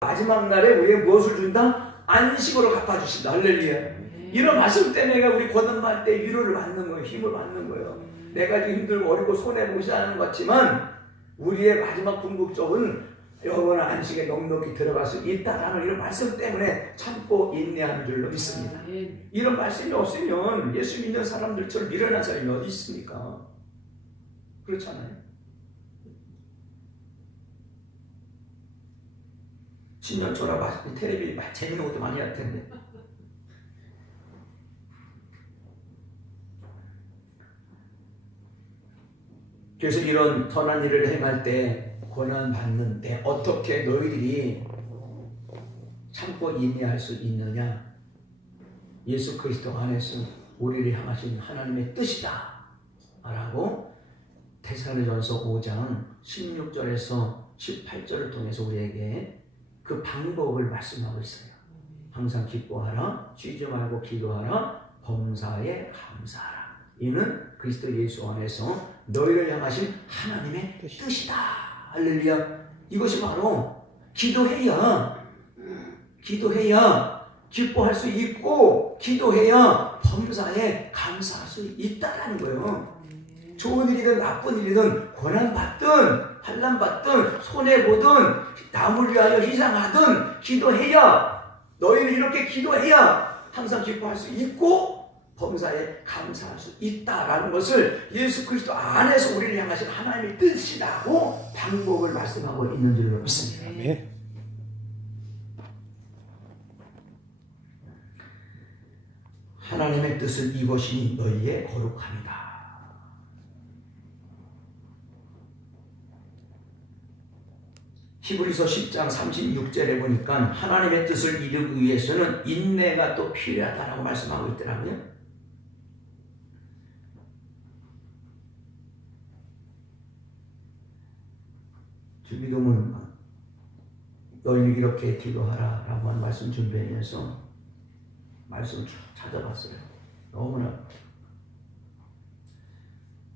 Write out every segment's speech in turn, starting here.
마지막 날에 우리에게 무엇을 준다? 안식으로 갚아주신다. 할렐루야. 이런 말씀 때문에 우리 고난받을 때 위로를 받는 거예요. 힘을 받는 거예요. 내가 지금 힘들고 어리고 손해보고 시작하는 것 같지만 우리의 마지막 궁극적은 영원한 안식에 넉넉히 들어갈 수 있다라는 이런 말씀 때문에 참고 인내하는 줄로 믿습니다. 이런 말씀이 없으면 예수 믿는 사람들처럼 미련한 사람이 어디 있습니까? 그렇잖아요. 신년초라 텔레비 재밌는 것도 많이 할 텐데. 그래서 이런 선한 일을 행할 때, 고난 받는 때 어떻게 너희들이 참고 인내할 수 있느냐? 예수 그리스도 안에서 우리를 향하신 하나님의 뜻이다 라고 데살로니가전서 5장 16절에서 18절을 통해서 우리에게 그 방법을 말씀하고 있어요. 항상 기뻐하라, 쉬지 말고 기도하라, 범사에 감사하라. 이는 그리스도 예수 안에서 너희를 향하신 하나님의 뜻이다. 할렐루야. 이것이 바로 기도해야 기뻐할 수 있고, 기도해야 범사에 감사할 수 있다라는 거예요. 좋은 일이든 나쁜 일이든 고난받든 환난받든 손해보든 남을 위하여 희생하든 기도해야, 너희는 이렇게 기도해야 항상 기뻐할 수 있고 범사에 감사할 수 있다라는 것을 예수 그리스도 안에서 우리를 향하신 하나님의 뜻이라고 방법을 말씀하고 있는 줄로 믿습니다. 네. 하나님의 뜻은 이것이 너희의 거룩함이다. 히브리서 10장 36절에 보니까 하나님의 뜻을 이루기 위해서는 인내가 또 필요하다라고 말씀하고 있더라고요. 주기도문 너희는 이렇게 기도하라 라고 하는 말씀 준비하면서 말씀을 쭉 찾아봤어요. 너무나.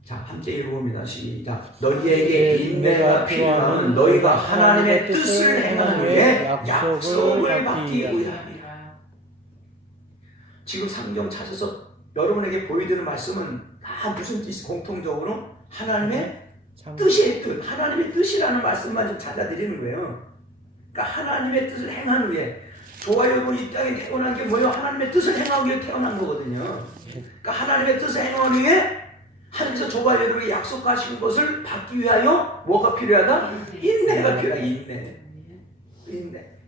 자, 함께 읽어봅니다. 시작. 너희에게 인내가 필요하면 너희가 하나님의 뜻을 행한 후에 약속을 받기 위함이라. 지금 성경 찾아서 여러분에게 보여드리는 말씀은 다 무슨 뜻이 공통적으로 하나님의 뜻의 뜻, 하나님의 뜻이라는 말씀만 좀 찾아드리는 거예요. 그러니까 하나님의 뜻을 행한 후에, 저와 여러분이 이 땅에 태어난 게 뭐예요? 하나님의 뜻을 행하기 위해 태어난 거거든요. 그러니까 하나님의 뜻을 행하기 위해 하나님께서 저와 여러분에게 약속하신 것을 받기 위하여 뭐가 필요하다? 인내가 필요하다.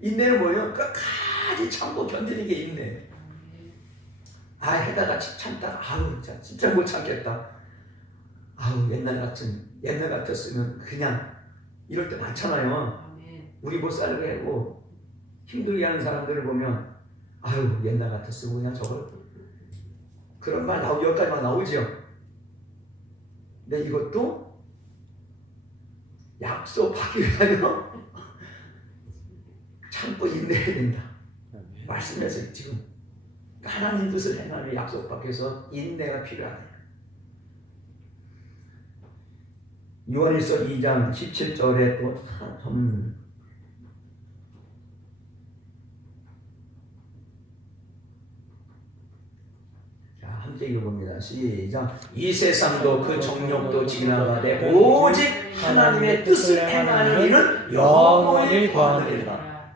인내는 뭐예요? 끝까지 참고 견디는 게 인내. 해다가 참다가 진짜 못 참겠다. 옛날 같았으면 그냥 이럴 때 많잖아요. 우리 못 살려고 힘들게 하는 사람들을 보면 옛날 같았으면 그냥 저걸, 그런 말 여기까지만 나오죠. 근데 이것도 약속하기 위하여 참고 인내해야 된다. 말씀에서 지금 하나님 뜻을 행하며 약속받기 위해서 인내가 필요하다. 요한일서 2장 17절에 또 함께 읽어봅니다. 시작. 이 세상도 그 정욕도 지나가되 오직 하나님의 뜻을 행하는 이는 영원히 거하느니라.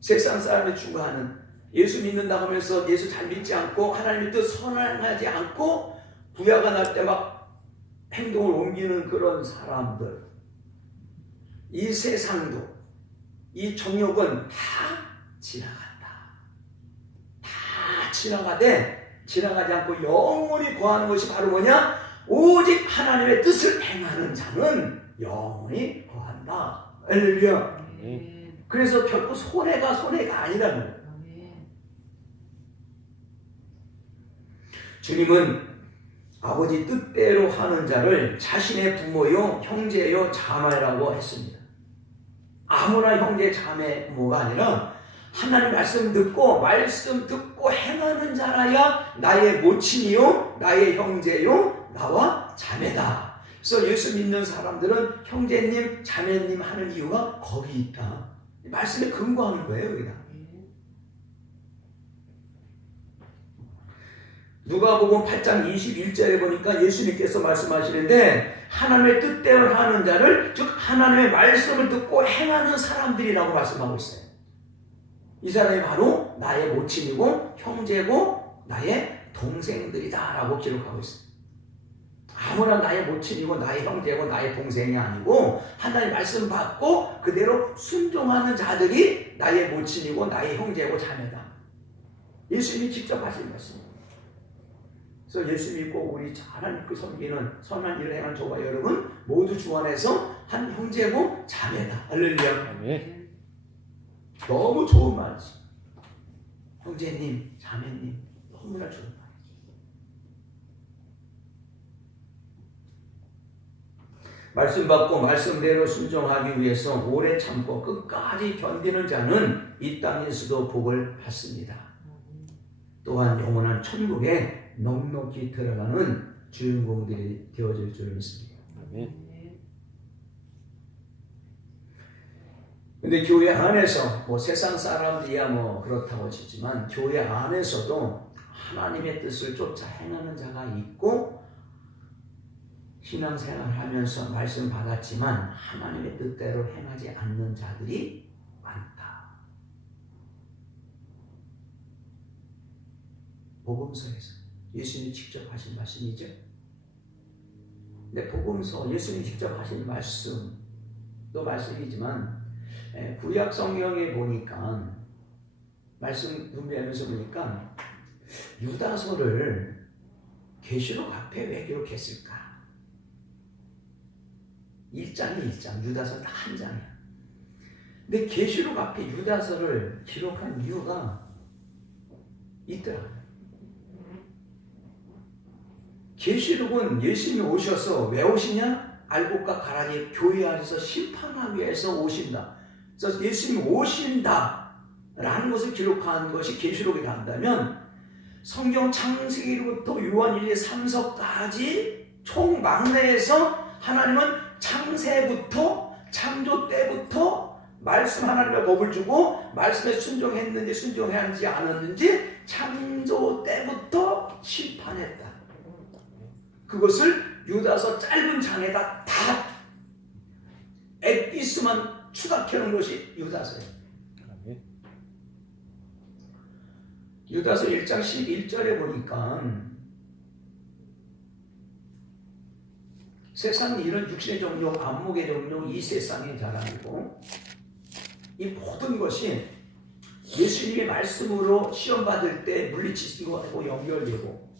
세상 사람이 추구하는, 예수 믿는다고 하면서 예수 잘 믿지 않고 하나님의 뜻 선행하지 않고 부야가 날 때 막 행동을 옮기는 그런 사람들, 이 세상도, 이 정욕은 다 지나간다. 다 지나가지 않고 영원히 거하는 것이 바로 뭐냐? 오직 하나님의 뜻을 행하는 자는 영원히 거한다. 할렐루야. 그래서 결코 손해가 아니라는 거예요. 주님은 아버지 뜻대로 하는 자를 자신의 부모요, 형제요, 자매라고 했습니다. 아무나 형제, 자매, 부모가 아니라 하나님 말씀 듣고 행하는 자라야 나의 모친이요, 나의 형제요, 나와 자매다. 그래서 예수 믿는 사람들은 형제님, 자매님 하는 이유가 거기 있다. 말씀에 근거하는 거예요, 여기다. 누가복음 8장 21절에 보니까 예수님께서 말씀하시는데 하나님의 뜻대로 하는 자를, 즉 하나님의 말씀을 듣고 행하는 사람들이라고 말씀하고 있어요. 이 사람이 바로 나의 모친이고 형제고 나의 동생들이다 라고 기록하고 있어요. 아무나 나의 모친이고 나의 형제고 나의 동생이 아니고 하나님의 말씀 받고 그대로 순종하는 자들이 나의 모친이고 나의 형제고 자매다. 예수님이 직접 하신 말씀입니다. 그래서 예수 믿고 우리 하나님 그 섬기는 선한 일을 행한 저와 여러분 모두 주 안에서 한 형제고 자매다. 할렐루야. 네. 너무 좋은 말이지. 형제님, 자매님, 너무나 좋은 말이지. 말씀 받고 말씀대로 순종하기 위해서 오래 참고 끝까지 견디는 자는 이 땅에서도 복을 받습니다. 또한 영원한 천국에 넉넉히 들어가는 주인공들이 되어질 줄 믿습니다. 근데 교회 안에서 뭐 세상 사람들이야 뭐 그렇다고 치지만 교회 안에서도 하나님의 뜻을 쫓아 행하는 자가 있고 신앙생활을 하면서 말씀 받았지만 하나님의 뜻대로 행하지 않는 자들이 많다. 복음서에서 예수님이 직접 하신 말씀이죠. 근데 복음서 예수님이 직접 하신 말씀도 말씀이지만 구약 성경에 보니까 말씀 분배하면서 보니까 유다서를 계시록 앞에 왜 기록했을까? 1장이 1장, 유다서 딱 한 장이야. 근데 계시록 앞에 유다서를 기록한 이유가 있더라고요. 계시록은 예수님이 오셔서 왜 오시냐? 알곡과 가라지 교회 안에서 심판하기 위해서 오신다. 그래서 예수님이 오신다라는 것을 기록한 것이 계시록이 한다면 성경 창세기로부터 요한 1, 2, 3서까지 총 막내에서 하나님은 창세부터 창조 때부터 말씀 하나님의 법을 주고 말씀에 순종했는지 순종하지 않았는지 창조 때부터 심판했다. 그것을 유다서 짧은 장에다 다 에피스만 추가해놓은 것이 유다서예요. 유다서 1장 11절에 보니까 세상 일은 육신의 정욕, 안목의 정욕, 이 세상의 자랑이고 이 모든 것이 예수님의 말씀으로 시험받을 때 물리치신 것하고 연결되고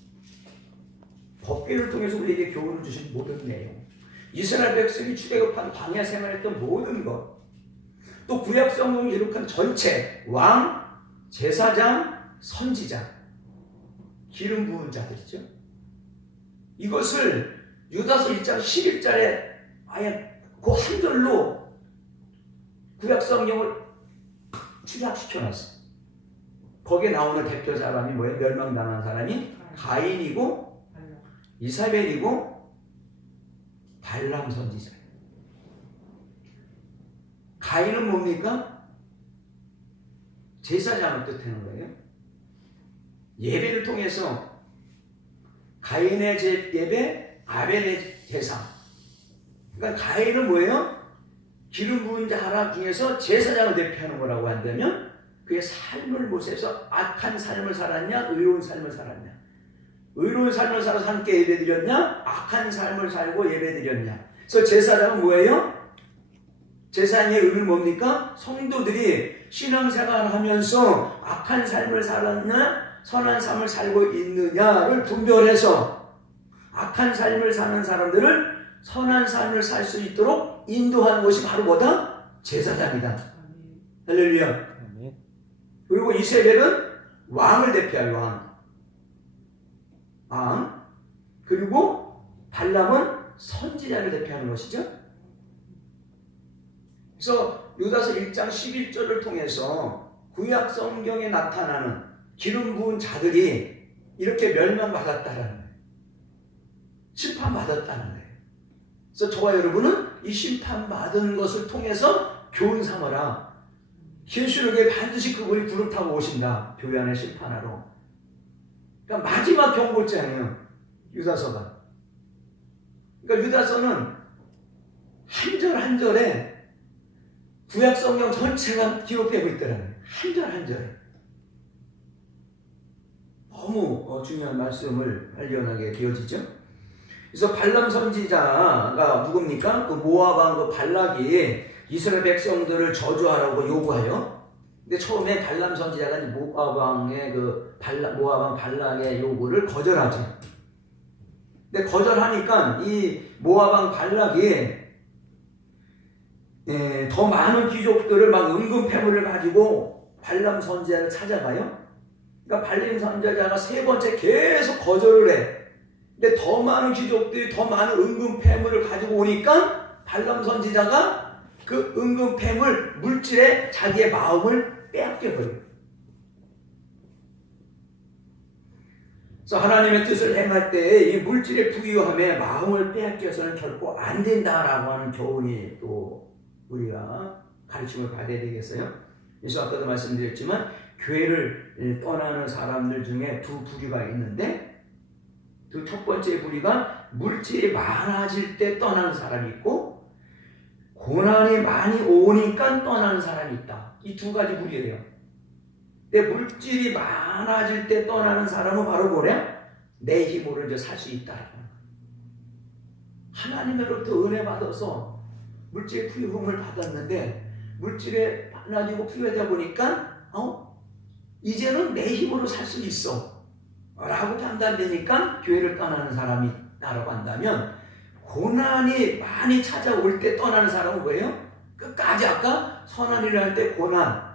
법궤를 통해서 우리에게 교훈을 주신 모든 내용, 이스라엘 백성이 출애굽한 광야 생활했던 모든 것, 또 구약 성경이 기록한 전체 왕, 제사장, 선지자, 기름 부은 자들이죠. 이것을 유다서 1장 11절에 아예 그 한 절로 구약 성경을 축약시켜놨어요. 거기에 나오는 대표 사람이 뭐예요? 멸망당한 사람이 가인이고 이사벨이고 발람 선지자. 가인은 뭡니까? 제사장을 뜻하는 거예요. 예배를 통해서 가인의 예배, 아벨의 제사. 그러니까 가인은 뭐예요? 기름 부은 자 하나 중에서 제사장을 대표하는 거라고 한다면 그의 삶을 보세서 악한 삶을 살았냐, 의로운 삶을 살았냐. 의로운 삶을 살아서 함께 예배드렸냐? 악한 삶을 살고 예배드렸냐? 그래서 제사장은 뭐예요? 제사장의 의는 뭡니까? 성도들이 신앙생활을 하면서 악한 삶을 살았냐? 선한 삶을 살고 있느냐를 분별해서 악한 삶을 사는 사람들을 선한 삶을 살 수 있도록 인도하는 것이 바로 뭐다? 제사장이다. 할렐루야. 그리고 이세벨은 왕을 대표할 왕. 그리고 발람은 선지자를 대표하는 것이죠. 그래서 유다서 1장 11절을 통해서 구약 성경에 나타나는 기름 부은 자들이 이렇게 멸망받았다라는 거예요. 심판받았다는 거예요. 그래서 저와 여러분은 이 심판받은 것을 통해서 교훈 삼아라. 신수록에 반드시 그분이 불을 타고 오신다. 교회 안에 심판하러. 그러니까 마지막 경고장이에요. 유다서가. 그러니까 유다서는 한 절 한 절에 구약 성경 전체가 기록되고 있더라고요. 한 절 한 절에. 너무 중요한 말씀을 발견하게 되어지죠. 그래서 발람 선지자가 누굽니까? 그 모압 왕 그 발락이 이스라엘 백성들을 저주하라고 요구하여. 근데 처음에 발람 선지자가 모압 왕의 모압 왕 발락의 요구를 거절하죠. 근데 거절하니까 이 모압 왕 발락이 더 많은 귀족들을 막 은금 패물을 가지고 발람 선지자를 찾아가요. 그러니까 발람 선지자가 세 번째 계속 거절을 해. 근데 더 많은 귀족들이 더 많은 은금 패물을 가지고 오니까 발람 선지자가 그 은금 패물 물질에 자기의 마음을 빼앗겨 버려요. 그래서 하나님의 뜻을 행할 때 이 물질의 부유함에 마음을 빼앗겨서는 결코 안 된다라고 하는 교훈이 또 우리가 가르침을 받아야 되겠어요. 그래서 아까도 말씀드렸지만 교회를 떠나는 사람들 중에 두 부류가 있는데 그 첫 번째 부류가 물질이 많아질 때 떠나는 사람이 있고 고난이 많이 오니까 떠나는 사람이 있다. 이 두 가지 부류예요. 근데 물질이 많아질 때 떠나는 사람은 바로 뭐냐? 내 힘으로 이제 살 수 있다. 하나님으로부터 은혜 받아서 물질의 부유함을 받았는데 물질에 많아지고 부유하다 보니까 이제는 내 힘으로 살 수 있어 라고 판단되니까 교회를 떠나는 사람이 있다고 한다면 고난이 많이 찾아올 때 떠나는 사람은 뭐예요? 끝까지 아까 선한 일을 할 때 고난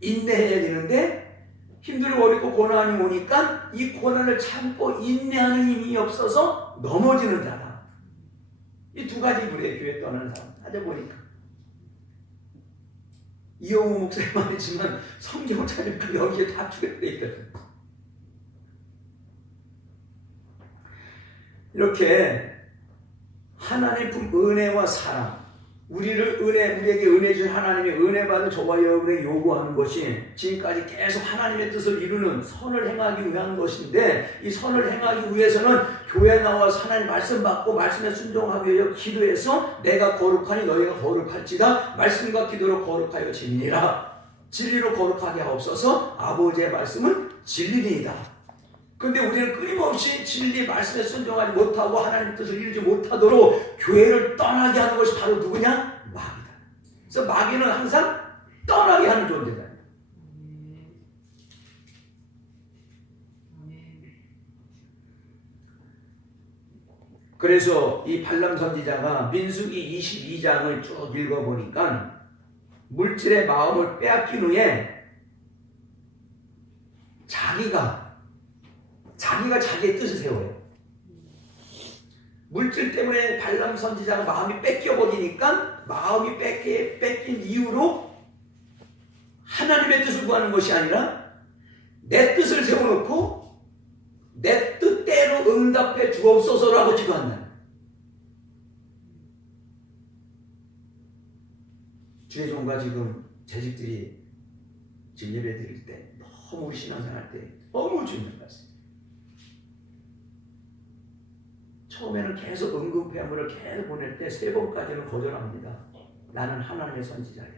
인내해야 되는데 힘들고 어렵고 고난이 오니까 이 고난을 참고 인내하는 힘이 없어서 넘어지는 자다. 이 두 가지 부류의 교회 떠나는 사람 찾아보니까 이영우 목사님 말이지만 성경 찾으니까 여기에 다 추격되어 있거든요. 이렇게 하나님 품 은혜와 사랑, 우리에게 은혜 준 하나님의 은혜 받은 저와 여러분에게 요구하는 것이 지금까지 계속 하나님의 뜻을 이루는 선을 행하기 위한 것인데 이 선을 행하기 위해서는 교회에 나와서 하나님 말씀 받고 말씀에 순종하기 위해 기도해서 내가 거룩하니 너희가 거룩할지다 말씀과 기도로 거룩하여 진리라 진리로 거룩하게 하옵소서 아버지의 말씀은 진리니이다. 근데 우리는 끊임없이 진리 말씀에 순종하지 못하고 하나님의 뜻을 이루지 못하도록 교회를 떠나게 하는 것이 바로 누구냐? 마귀다. 그래서 마귀는 항상 떠나게 하는 존재다. 그래서 이 발람 선지자가 민수기 22장을 쭉 읽어보니까 물질의 마음을 빼앗긴 후에 자기가 자기의 뜻을 세워요. 물질 때문에 발람 선지자가 마음이 뺏겨버리니까 마음이 뺏긴 이유로 하나님의 뜻을 구하는 것이 아니라 내 뜻을 세워놓고 내 뜻대로 응답해 주옵소서라고 기도한다. 주의 종과 지금 재직들이 지금 예배 드릴 때 너무 우리 신앙생활 때 너무 중요한 말씀. 처음에는 계속 응급회물을 계속 보낼 때 세 번까지는 거절합니다. 나는 하나님의 선지자야.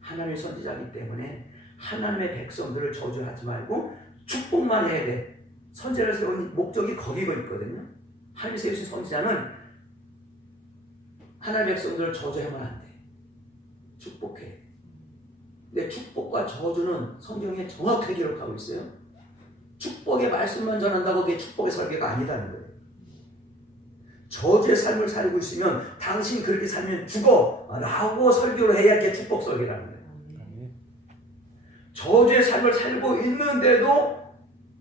하나님의 선지자이기 때문에 하나님의 백성들을 저주하지 말고 축복만 해야 돼. 선지자를 세운 목적이 거기가 있거든요. 하나님이 세우신 선지자는 하나님의 백성들을 저주하면 안 돼. 축복해. 근데 축복과 저주는 성경에 정확하게 기록하고 있어요. 축복의 말씀만 전한다고 그게 축복의 설교가 아니라는 거예요. 저주의 삶을 살고 있으면 당신 그렇게 살면 죽어 라고 설교를 해야 그게 축복 설교라는 거예요. 저주의 삶을 살고 있는데도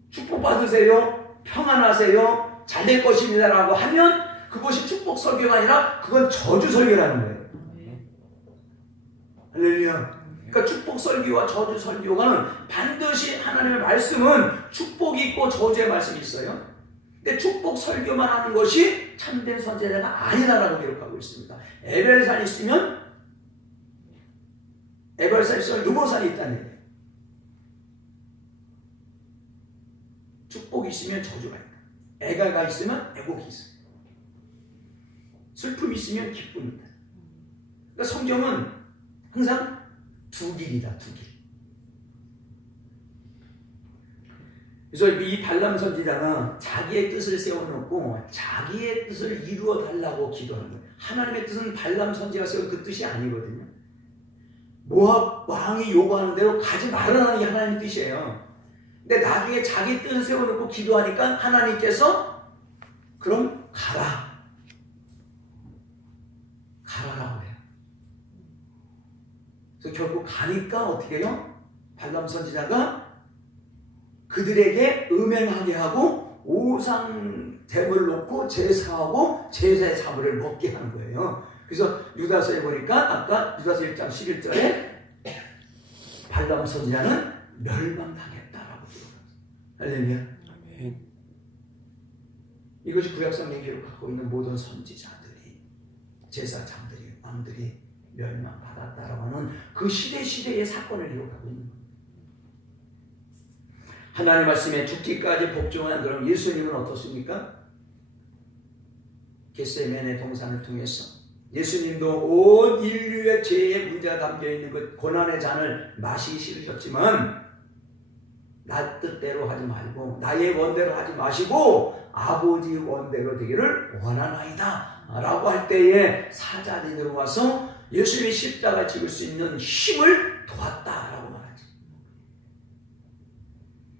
축복 받으세요, 평안하세요, 잘 될 것입니다 라고 하면 그것이 축복 설교가 아니라 그건 저주 설교라는 거예요. 할렐루야. 그러니까 축복 설교와 저주 설교가는 반드시 하나님의 말씀은 축복이 있고 저주의 말씀이 있어요. 근데 축복 설교만 하는 것이 참된 선지자가 아니라라고 기록하고 있습니다. 에벨산이 있으면 에발산에 있으면 누보산이 있다는 얘기예요. 축복이 있으면 저주가 있다. 애가가 있으면 애곡이 있어요. 슬픔이 있으면 기쁨이 있다. 그러니까 성경은 항상 두 길이다, 두 길. 그래서 이 발람 선지자는 자기의 뜻을 세워놓고 자기의 뜻을 이루어 달라고 기도하는 거예요. 하나님의 뜻은 발람 선지자가 세운 그 뜻이 아니거든요. 모압 왕이 요구하는 대로 가지 말라는 게 하나님의 뜻이에요. 근데 나중에 자기 뜻을 세워놓고 기도하니까 하나님께서 그럼 가라. 가라라고 해요. 그래서 결국 가니까 어떻게 해요? 발람 선지자가 그들에게 음행하게 하고 우상 제물을 놓고 제사하고 제사의 사물을 먹게 하는 거예요. 그래서 유다서에 보니까 아까 유다서 1장 11절에 발람 선지자는 멸망당했다라고 기록합니다. 할렐루야. 아멘. 이것이 구약성경에 기록하고 있는 모든 선지자들이 제사장들이 왕들이 멸망받았다라고 하는 그 시대의 사건을 기록하고 있는 겁니다. 하나님 말씀에 죽기까지 복종한 그럼 예수님은 어떻습니까? 겟세마네 동산을 통해서 예수님도 온 인류의 죄의 문제가 담겨있는 그 고난의 잔을 마시기 싫으셨지만 나 뜻대로 하지 말고 나의 원대로 하지 마시고 아버지 원대로 되기를 원하나이다 라고 할 때에 사자들이 들어와서 예수님이 십자가 지을 수 있는 힘을 도왔다라고 말하지.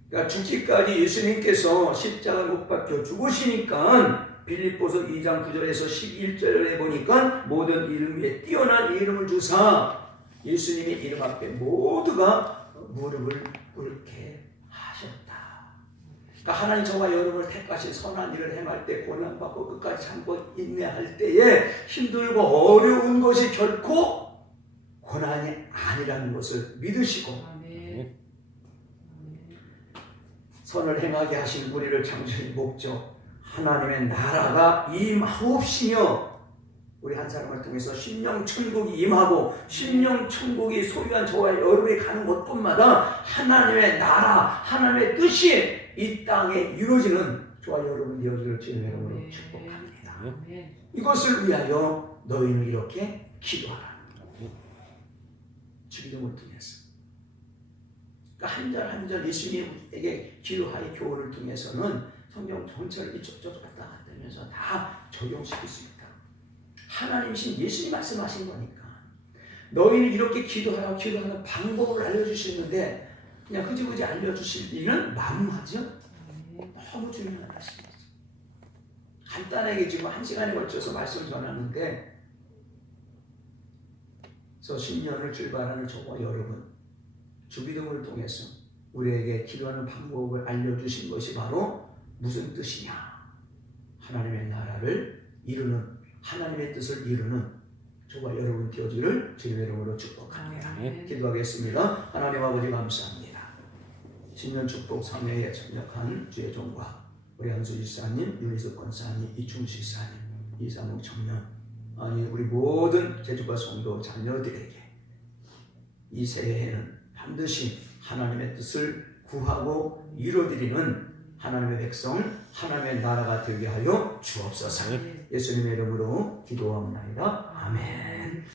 그러니까 죽기까지 예수님께서 십자가 못 박혀 죽으시니까 빌립보서 2장 9절에서 11절에 보니까 모든 이름 위에 뛰어난 이름을 주사 예수님의 이름 앞에 모두가 무릎을 꿇게 하셨다. 그러니까 하나님 저와 여러분을 택하신 선한 일을 행할 때 고난받고 끝까지 참고 인내할 때에 힘들고 어려운 것이 결코 고난이 아니라는 것을 믿으시고 선을 행하게 하신 우리를 창조의 목적 하나님의 나라가 임하옵시며 우리 한 사람을 통해서 심령천국이 임하고 심령천국이 소유한 저와 여러분이 가는 곳곳마다 하나님의 나라 하나님의 뜻이 이 땅에 이루어지는 저와 여러분 되어지기를 주님의 이름으로 축복합니다. 이것을 위하여 너희는 이렇게 기도하라. 주기도문을 통해서 그러니까 한 절 한 절 예수님에게 기도하의 교훈을 통해서는 성경 전체를 이쪽저쪽 갔다 갔다 하면서 다 적용시킬 수 있다. 하나님이신 예수님 말씀하신 거니까 너희는 이렇게 기도하라고 기도하는 방법을 알려주시는데 그냥 흐지부지 알려주실 일은 만무하죠. 너무 중요한 말씀이죠. 간단하게 지금 1시간에 걸쳐서 말씀을 전하는데 그래서 신년을 출발하는 저와 여러분 주기도문을 통해서 우리에게 기도하는 방법을 알려주신 것이 바로 무슨 뜻이냐? 하나님의 나라를 이루는 하나님의 뜻을 이루는 저와 여러분 되어지를 주님의 이름으로 축복합니다. 기도하겠습니다. 하나님 아버지 감사합니다. 신년 축복 3회에 참여한 주의 종과 우리 한수 지사님, 윤희석 권사님, 이충수 지사님, 이상욱 청년 아니 우리 모든 제주가 성도 자녀들에게 이 새해에는 반드시 하나님의 뜻을 구하고 이루어드리는 하나님의 백성, 하나님의 나라가 되게 하여 주옵소서. 예수님의 이름으로 기도합니다. 아멘.